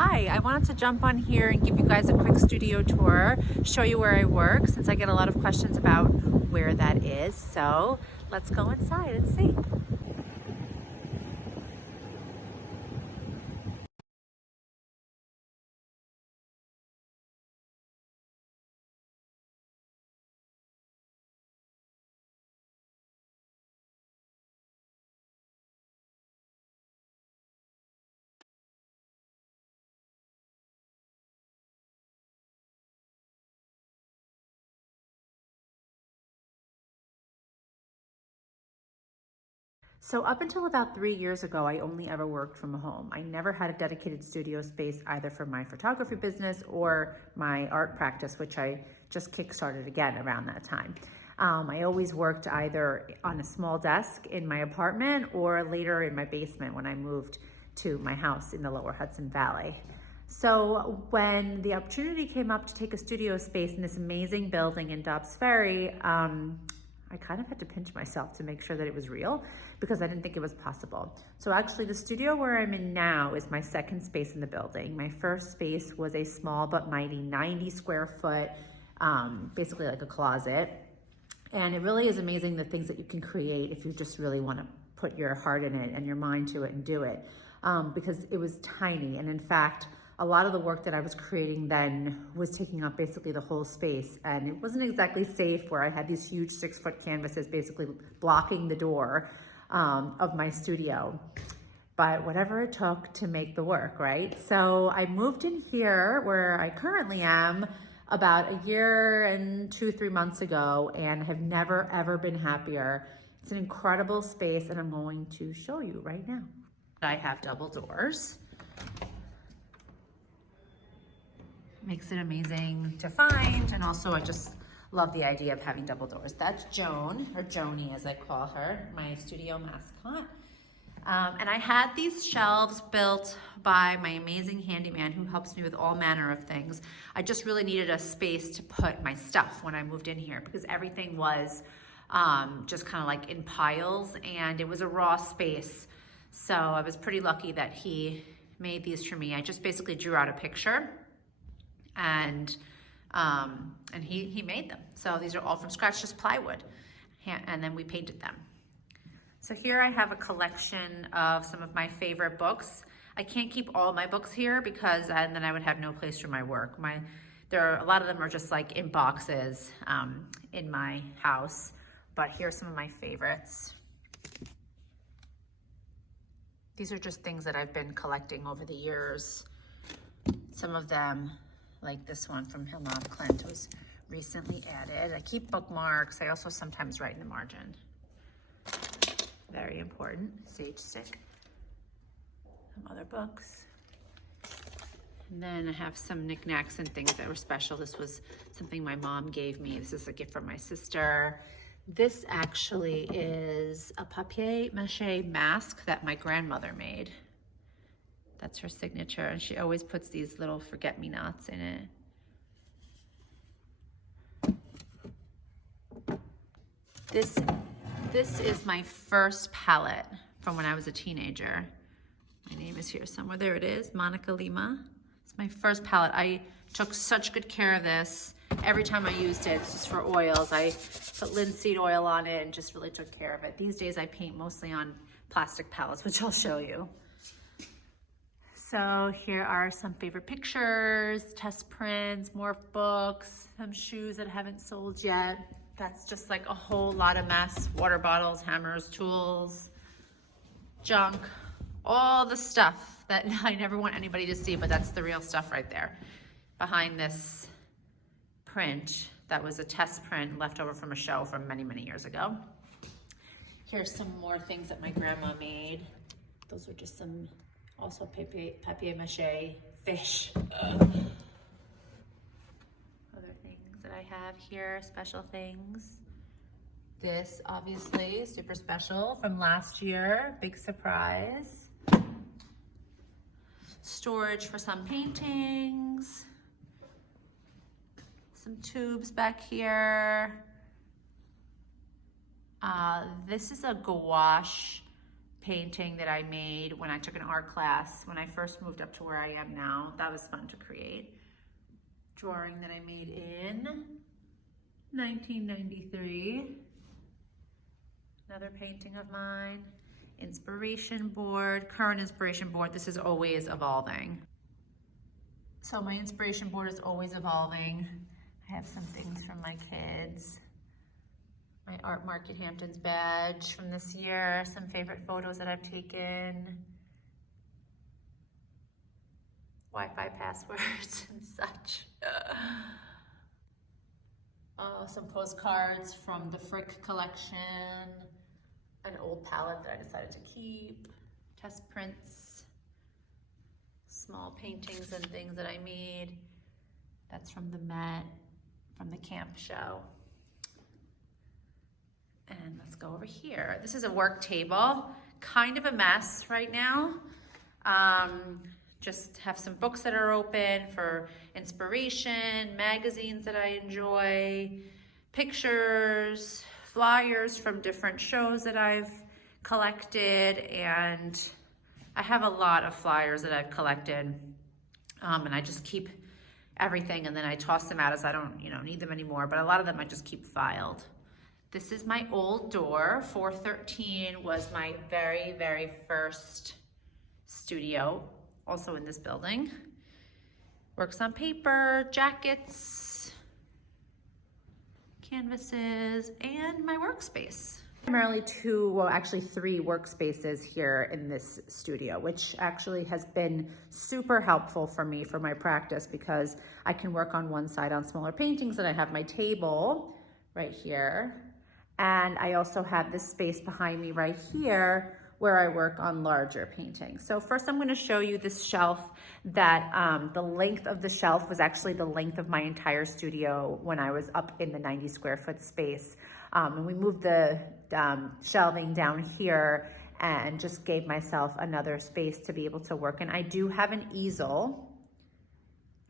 Hi, I wanted to jump on here and give you guys a quick studio tour, show you where I work, since I get a lot of questions about where that is. So let's go inside and see. So up until about 3 years ago, I only ever worked from home. I never had a dedicated studio space either for my photography business or my art practice, which I just kickstarted again around that time. I always worked either on a small desk in my apartment or later in my basement when I moved to my house in the Lower Hudson Valley. So when the opportunity came up to take a studio space in this amazing building in Dobbs Ferry, I kind of had to pinch myself to make sure that it was real because I didn't think it was possible. So actually the studio where I'm in now is my second space in the building. My first space was a small but mighty 90 square foot, basically like a closet. And it really is amazing the things that you can create if you just really want to put your heart in it and your mind to it and do it, because it was tiny. And in fact, a lot of the work that I was creating then was taking up basically the whole space, and it wasn't exactly safe where I had these huge 6-foot canvases basically blocking the door of my studio. But whatever it took to make the work, right? So I moved in here where I currently am about a year and 2-3 months ago, and have never ever been happier. It's an incredible space, and I'm going to show you right now. I have double doors. Makes it amazing to find, and also I just love the idea of having double doors. That's Joan, or Joni as I call her, my studio mascot. And I had these shelves built by my amazing handyman who helps me with all manner of things. I just really needed a space to put my stuff when I moved in here because everything was just kind of like in piles, and it was a raw space. So I was pretty lucky that he made these for me. I just basically drew out a picture and he made them. So these are all from scratch, just plywood. And then we painted them. So here I have a collection of some of my favorite books. I can't keep all my books here because then I would have no place for my work. A lot of them are just like in boxes in my house, but here's some of my favorites. These are just things that I've been collecting over the years. Some of them, like this one from Hillman Clint, was recently added. I keep bookmarks. I also sometimes write in the margin. Very important. Sage stick. Some other books. And then I have some knickknacks and things that were special. This was something my mom gave me. This is a gift from my sister. This actually is a papier-mâché mask that my grandmother made. That's her signature, and she always puts these little forget-me-nots in it. This is my first palette from when I was a teenager. My name is here somewhere. There it is, Monica Lima. It's my first palette. I took such good care of this. Every time I used it, it's just for oils. I put linseed oil on it and just really took care of it. These days I paint mostly on plastic palettes, which I'll show you. So here are some favorite pictures, test prints, more books, some shoes that haven't sold yet. That's just like a whole lot of mess. Water bottles, hammers, tools, junk, all the stuff that I never want anybody to see, but that's the real stuff right there. Behind this print, that was a test print left over from a show from many, many years ago. Here's some more things that my grandma made. Those are just some also papier-mâché fish. Other things that I have here, special things. This, obviously, super special from last year, big surprise. Storage for some paintings. Some tubes back here. This is a gouache painting that I made when I took an art class when I first moved up to where I am now. That was fun to create. Drawing that I made in 1993. Another painting of mine. Inspiration board, current inspiration board. This is always evolving. So my inspiration board is always evolving. I have some things from my kids. My Art Market Hamptons badge from this year, some favorite photos that I've taken, Wi-Fi passwords and such. Some postcards from the Frick collection, an old palette that I decided to keep, test prints, small paintings and things that I made. That's from the Met, from the camp show. And let's go over here. This is a work table, kind of a mess right now. Just have some books that are open for inspiration, magazines that I enjoy, pictures, flyers from different shows that I've collected, and I have a lot of flyers that I've collected, and I just keep everything and then I toss them out as I don't need them anymore, but a lot of them I just keep filed. This is my old door. 413 was my very, very first studio, also in this building. Works on paper, jackets, canvases, and my workspace. Primarily actually three workspaces here in this studio, which actually has been super helpful for me for my practice because I can work on one side on smaller paintings and I have my table right here. And I also have this space behind me right here where I work on larger paintings. So first I'm going to show you this shelf that the length of the shelf was actually the length of my entire studio when I was up in the 90 square foot space. And we moved the shelving down here and just gave myself another space to be able to work. And I do have an easel.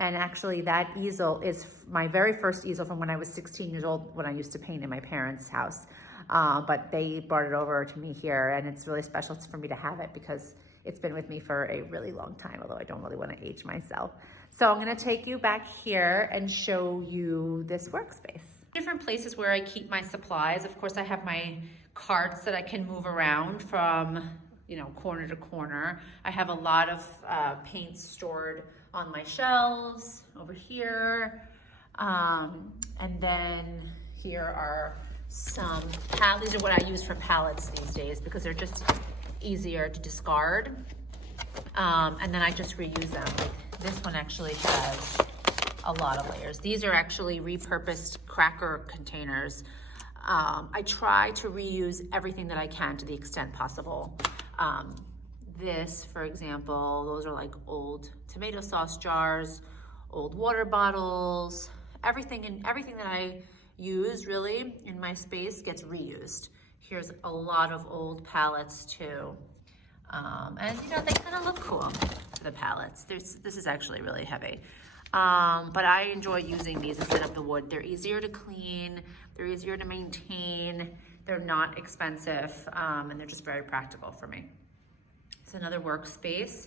And actually that easel is my very first easel from when I was 16 years old when I used to paint in my parents' house. But they brought it over to me here and it's really special for me to have it because it's been with me for a really long time, although I don't really want to age myself. So I'm going to take you back here and show you this workspace. Different places where I keep my supplies. Of course, I have my carts that I can move around from, corner to corner. I have a lot of paints stored on my shelves over here. And then here are some palettes. These are what I use for palettes these days because they're just easier to discard. And then I just reuse them. Like this one actually has a lot of layers. These are actually repurposed cracker containers. I try to reuse everything that I can to the extent possible. This, for example, those are like old tomato sauce jars, old water bottles, everything that I use really in my space gets reused. Here's a lot of old palettes too. And they kind of look cool, the palettes. This is actually really heavy. But I enjoy using these instead of the wood. They're easier to clean, they're easier to maintain, they're not expensive, and they're just very practical for me. It's another workspace.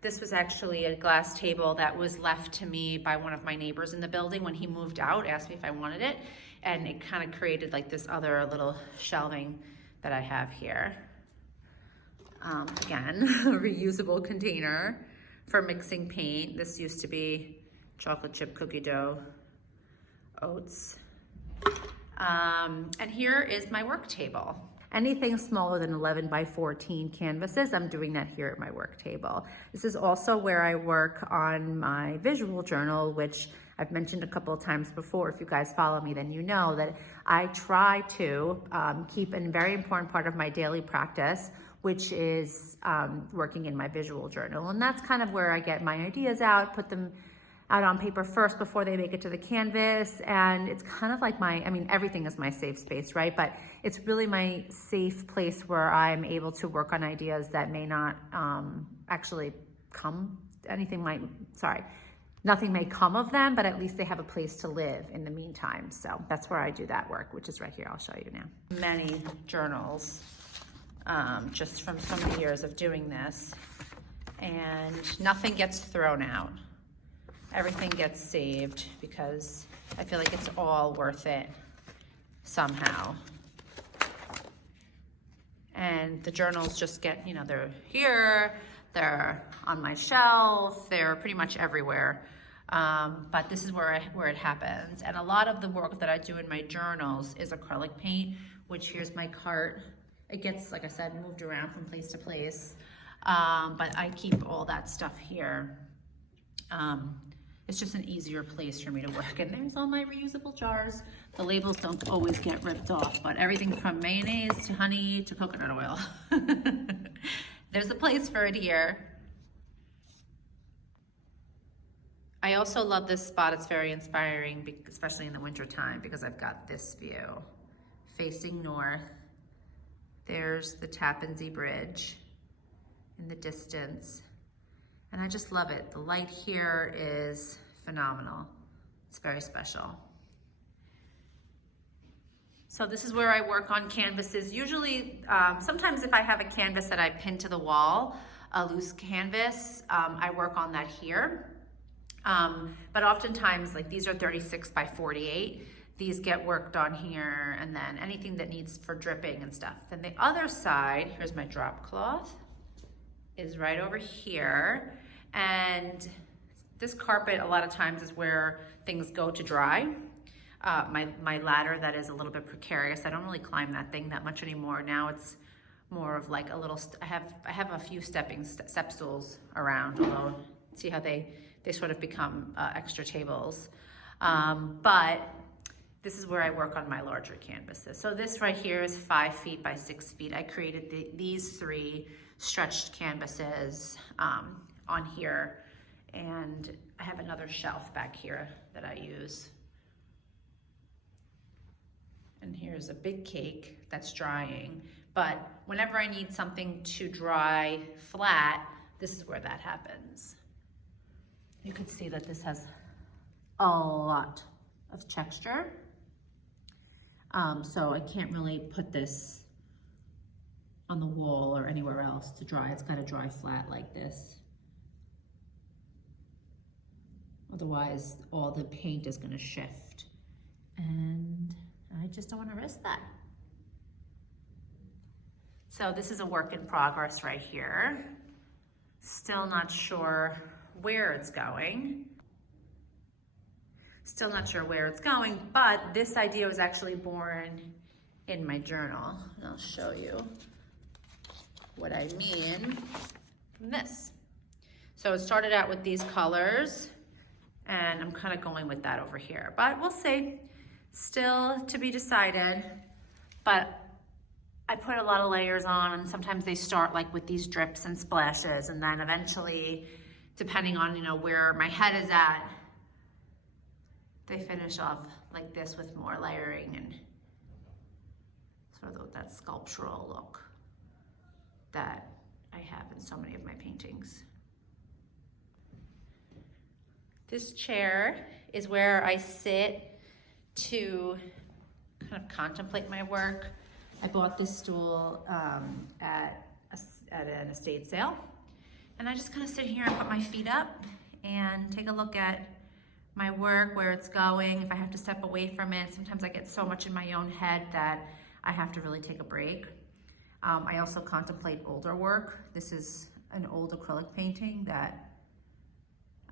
This was actually a glass table that was left to me by one of my neighbors in the building when he moved out, asked me if I wanted it, and it kind of created like this other little shelving that I have here. Again, a reusable container for mixing paint. This used to be chocolate chip cookie dough, oats. And here is my work table. Anything smaller than 11 by 14 canvases, I'm doing that here at my work table. This is also where I work on my visual journal, which I've mentioned a couple of times before. If you guys follow me, then you know that I try to keep a very important part of my daily practice, which is working in my visual journal. And that's kind of where I get my ideas out, put them out on paper first before they make it to the canvas. And it's kind of like everything is my safe space, right? But it's really my safe place where I'm able to work on ideas that may not actually come, nothing may come of them, but at least they have a place to live in the meantime. So that's where I do that work, which is right here. I'll show you now. Many journals. just from so many years of doing this. And nothing gets thrown out. Everything gets saved because I feel like it's all worth it somehow. And the journals just get, you know, they're here, they're on my shelf, they're pretty much everywhere. But this is where it happens. And a lot of the work that I do in my journals is acrylic paint, which here's my cart. It gets, like I said, moved around from place to place. But I keep all that stuff here. It's just an easier place for me to work. And there's all my reusable jars. The labels don't always get ripped off, but everything from mayonnaise to honey to coconut oil. There's a place for it here. I also love this spot. It's very inspiring, especially in the winter time, because I've got this view facing north. There's the Tappan Zee Bridge in the distance. And I just love it. The light here is phenomenal. It's very special. So this is where I work on canvases. Usually, sometimes if I have a canvas that I pin to the wall, a loose canvas, I work on that here. But oftentimes, like these are 36 by 48. These get worked on here, and then anything that needs for dripping and stuff. Then the other side, here's my drop cloth, is right over here. And this carpet a lot of times is where things go to dry. My ladder that is a little bit precarious. I don't really climb that thing that much anymore. Now it's more of like a little, I have a few step stools around, although see how they sort of become extra tables. But this is where I work on my larger canvases. So this right here is 5 feet by 6 feet. I created these 3 stretched canvases on here, and I have another shelf back here that I use. And here's a big cake that's drying, but whenever I need something to dry flat, this is where that happens. You can see that this has a lot of texture. So I can't really put this on the wall or anywhere else to dry. It's gotta dry flat like this. Otherwise, all the paint is gonna shift. And I just don't wanna risk that. So this is a work in progress right here. Still not sure where it's going. Still not sure where it's going, but this idea was actually born in my journal. And I'll show you what I mean from this. So it started out with these colors, and I'm kind of going with that over here, but we'll see. Still to be decided, but I put a lot of layers on, and sometimes they start like with these drips and splashes, and then eventually, depending on, you know, where my head is at, they finish off like this with more layering and sort of that sculptural look that I have in so many of my paintings. This chair is where I sit to kind of contemplate my work. I bought this stool at an estate sale, and I just kind of sit here and put my feet up and take a look at my work, where it's going, if I have to step away from it. Sometimes I get so much in my own head that I have to really take a break. I also contemplate older work. This is an old acrylic painting that,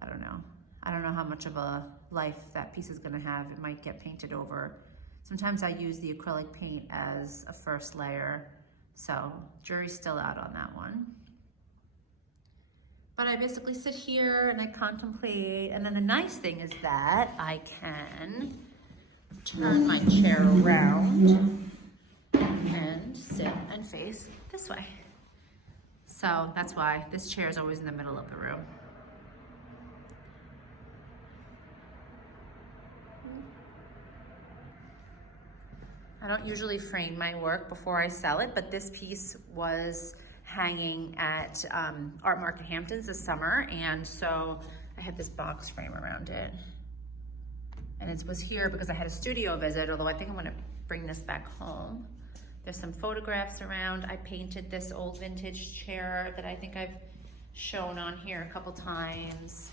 I don't know how much of a life that piece is gonna have. It might get painted over. Sometimes I use the acrylic paint as a first layer, so jury's still out on that one. But I basically sit here and I contemplate, and then the nice thing is that I can turn my chair around and sit and face this way. So that's why this chair is always in the middle of the room. I don't usually frame my work before I sell it, but this piece was hanging at Art Market Hamptons this summer, and so I had this box frame around it. And it was here because I had a studio visit, although I think I'm gonna bring this back home. There's some photographs around. I painted this old vintage chair that I think I've shown on here a couple times.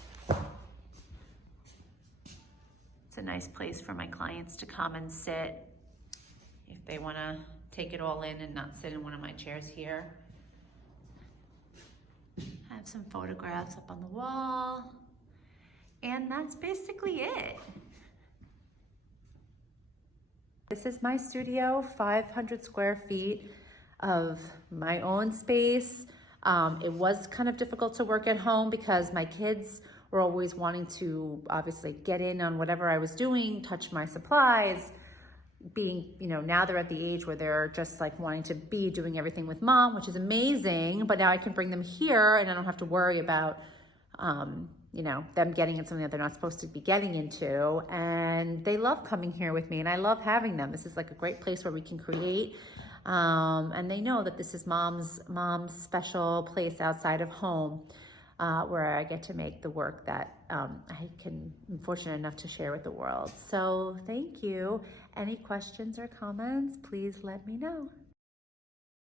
It's a nice place for my clients to come and sit if they want to take it all in and not sit in one of my chairs here. I have some photographs up on the wall, and that's basically it. This is my studio, 500 square feet of my own space. It was kind of difficult to work at home because my kids were always wanting to obviously get in on whatever I was doing, touch my supplies. Being, now they're at the age where they're just like wanting to be doing everything with mom, which is amazing. But now I can bring them here and I don't have to worry about, them getting in something that they're not supposed to be getting into. And they love coming here with me and I love having them. This is like a great place where we can create. And they know that this is mom's special place outside of home, where I get to make the work that I'm fortunate enough to share with the world. So thank you. Any questions or comments, please let me know.